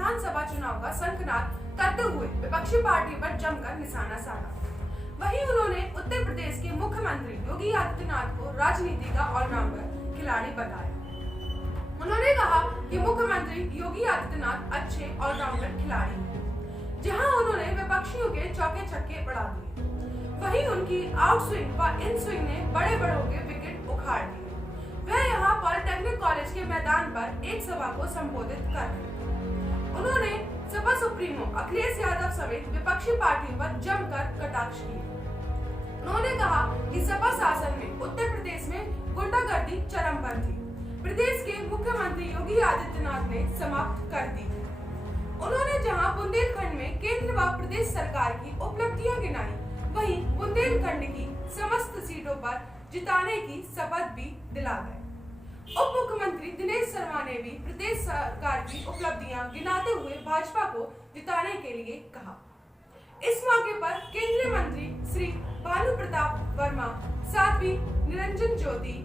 विधानसभा चुनाव का शंखनाद करते हुए विपक्षी पार्टी पर जमकर निशाना साधा। वहीं उन्होंने उत्तर प्रदेश के मुख्यमंत्री योगी आदित्यनाथ को राजनीति का ऑलराउंडर खिलाड़ी बताया। उन्होंने कहा कि मुख्यमंत्री योगी आदित्यनाथ अच्छे ऑलराउंडर खिलाड़ी हैं, जहां उन्होंने विपक्षियों के चौके छक्के उड़ा दिए। वहीं उनकी आउट स्विंग व इन स्विंग ने बड़े बड़ों के विकेट उखाड़ दिए। वह यहां पॉलिटेक्निक कॉलेज के मैदान पर एक सभा को संबोधित कर रहे थे। उन्होंने सपा सुप्रीमो अखिलेश यादव समेत विपक्षी पार्टी पर जमकर कटाक्ष किए। उन्होंने कहा कि सपा शासन में उत्तर प्रदेश में गुंडागर्दी चरम पर थी, प्रदेश के मुख्यमंत्री योगी आदित्यनाथ ने समाप्त कर दी। उन्होंने जहां बुंदेलखंड में केंद्र व प्रदेश सरकार की उपलब्धियां गिनाई, वहीं बुंदेलखंड की समस्त सीटों पर जिताने की शपथ भी दिला गए। उप मुख्यमंत्री दिनेश शर्मा ने भी प्रदेश सरकार की उपलब्धियां गिनाते हुए भाजपा को जिताने के लिए कहा। इस मौके पर केंद्रीय मंत्री श्री भानु प्रताप वर्मा, साध्वी निरंजन ज्योति,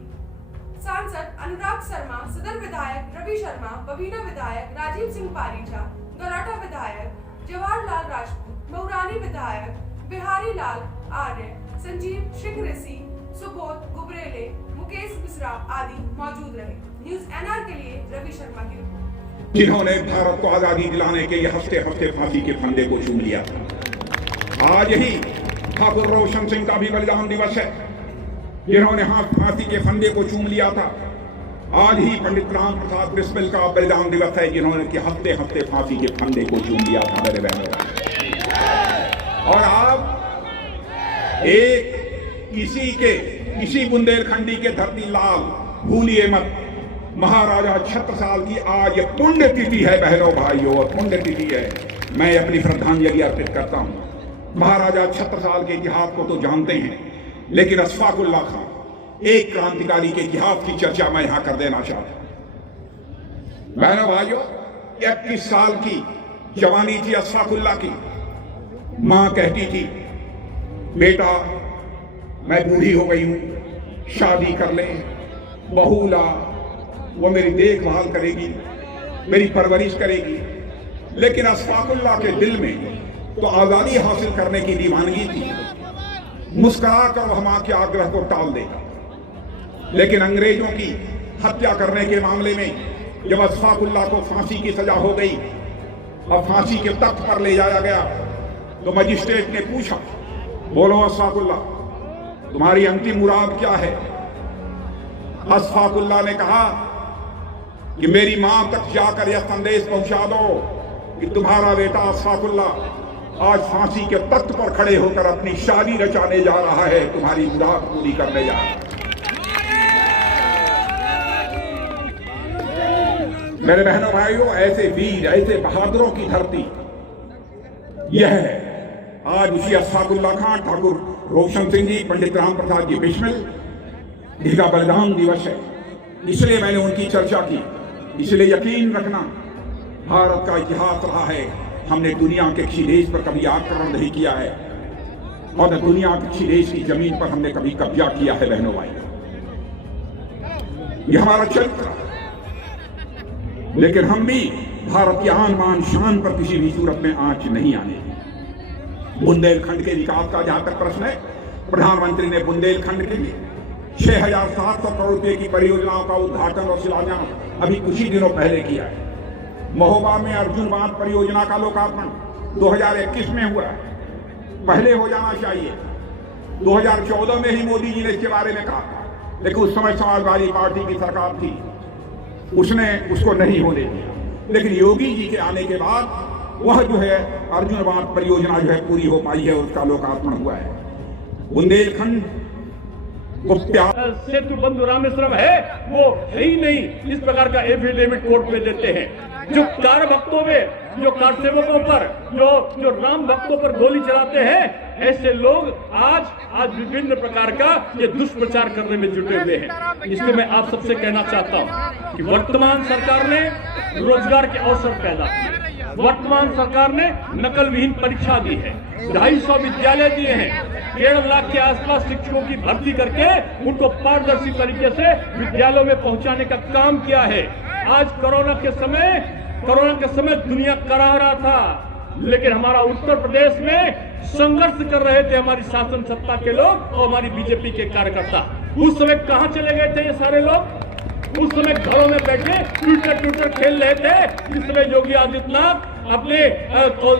सांसद अनुराग शर्मा, सदर विधायक रवि शर्मा, बबीना विधायक राजीव सिंह पारीजा, गौराटा विधायक जवाहरलाल राजपूत, मऊरानी विधायक बिहारी लाल आर्य, संजीव सिंह ऋषि, सुबोध गुबरेले, मुकेश मिश्रा आदि मौजूद रहे। न्यूज़ एनआर के लिए रवि शर्मा की रिपोर्ट। जिन्होंने भारत को आजादी दिलाने के लिए हफ्ते हफ्ते फांसी के फंदे को चूम लिया था, आज ही ठाकुर रोशन सिंह का भी बलिदान दिवस है। जिन्होंने फांसी के फंदे को चूम लिया था, आज ही पंडित राम प्रसाद बिस्मिल का बलिदान दिवस है, जिन्होंने कि हफ्ते हफ्ते फांसी के फंदे को चूम लिया था मेरे बहनों। और आप एक किसी बुंदेलखंडी के धरती लाल भूलिए मत, महाराजा छत्रसाल की आज पुण्यतिथि है बहनों भाइयों, पुण्यतिथि है। मैं अपनी श्रद्धांजलि अर्पित करता हूं। महाराजा छत्रसाल के इतिहास को तो जानते हैं, लेकिन अशफाकुल्लाह खान एक क्रांतिकारी के इतिहास की चर्चा मैं यहां कर देना चाहता हूं। बहनों भाइयों, 21 साल की जवानी थी अशफाकुल्लाह की। मां कहती थी, बेटा मैं बूढ़ी हो गई हूं, शादी कर ले, बहू ला, वो मेरी देखभाल करेगी, मेरी परवरिश करेगी। लेकिन अशफाकुल्लाह के दिल में तो आजादी हासिल करने की दीवानगी थी। मुस्कुरा कर वह मां के आग्रह को टाल देगा। लेकिन अंग्रेजों की हत्या करने के मामले में जब अशफाकुल्लाह को फांसी की सजा हो गई और फांसी के तख्त पर ले जाया गया, तो मजिस्ट्रेट ने पूछा, बोलो अशफाकुल्लाह, तुम्हारी अंतिम मुराद क्या है? अशफाकुल्लाह ने कहा कि मेरी मां तक जाकर यह संदेश पहुंचा दो कि तुम्हारा बेटा अशफाकुल्लाह आज फांसी के तख्त पर खड़े होकर अपनी शादी रचाने जा रहा है, तुम्हारी मुराद पूरी करने जा रहा है। मेरे बहनों भाइयों, ऐसे वीर, ऐसे बहादुरों की धरती यह है। आज उसी अशफाकुल्लाह खान, ठाकुर रोशन सिंह जी, पंडित राम प्रसाद जी बिस्मिल, इनका बलिदान दिवस है। इसलिए मैंने उनकी चर्चा की। इसलिए यकीन रखना, भारत का इतिहास रहा है, हमने दुनिया के किसी देश पर कभी आक्रमण नहीं किया है और न दुनिया के किसी देश की जमीन पर हमने कभी कब्जा किया है। बहनों भाइयों, यह हमारा चरित्र है। लेकिन हम भी भारत की आन बान शान पर किसी भी सूरत में आंच नहीं आने। बुंदेलखंड के विकास का जहां तक प्रश्न है, प्रधानमंत्री ने बुंदेलखंड के लिए 6,700 करोड़ रुपए की परियोजनाओं का उद्घाटन और शिलान्यास अभी कुछ ही दिनों पहले किया है। महोबा में अर्जुन बांध परियोजना का लोकार्पण 2021 में हुआ है, पहले हो जाना चाहिए। 2014 में ही मोदी जी ने इसके बारे में कहा, लेकिन उस समय समाजवादी पार्टी की सरकार थी, उसने उसको नहीं होने दिया। लेकिन योगी जी के आने के बाद वह जो है अर्जुन बांध परियोजना जो है पूरी हो पाई है, उसका लोकार्पण हुआ है। बुंदेलखंड सेतु बंधु रामेश्वरम है वो है ही नहीं, इस प्रकार का एफिडेविट कोर्ट में देते हैं। जो कार भक्तों में, जो कार सेवकों पर, जो राम भक्तों पर गोली चलाते हैं, ऐसे लोग आज विभिन्न प्रकार का ये दुष्प्रचार करने में जुटे हुए हैं। इसलिए मैं आप सबसे कहना चाहता हूं कि वर्तमान सरकार ने रोजगार के अवसर पैदा किए, वर्तमान सरकार ने नकल विहीन परीक्षा दी है, 250 विद्यालय दिए हैं, 1.5 लाख के आसपास शिक्षकों की भर्ती करके उनको पारदर्शी तरीके से विद्यालयों में पहुंचाने का काम किया है। आज कोरोना के समय कोरोना के समय दुनिया कराह रहा था, लेकिन हमारा उत्तर प्रदेश में संघर्ष कर रहे थे हमारी शासन सत्ता के लोग और हमारी बीजेपी के कार्यकर्ता। उस समय कहां चले गए थे ये सारे लोग? उस समय घरों में बैठे ट्विटर खेल रहे थे। इस समय योगी आदित्यनाथ अपने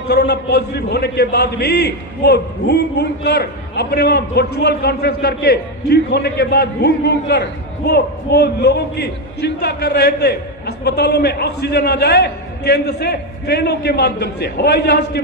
कोरोना पॉजिटिव होने के बाद भी वो घूम कर अपने वहां वर्चुअल कॉन्फ्रेंस करके ठीक होने के बाद घूम कर वो लोगों की चिंता कर रहे थे। अस्पतालों में ऑक्सीजन आ जाए, केंद्र से ट्रेनों के माध्यम से, हवाई जहाज के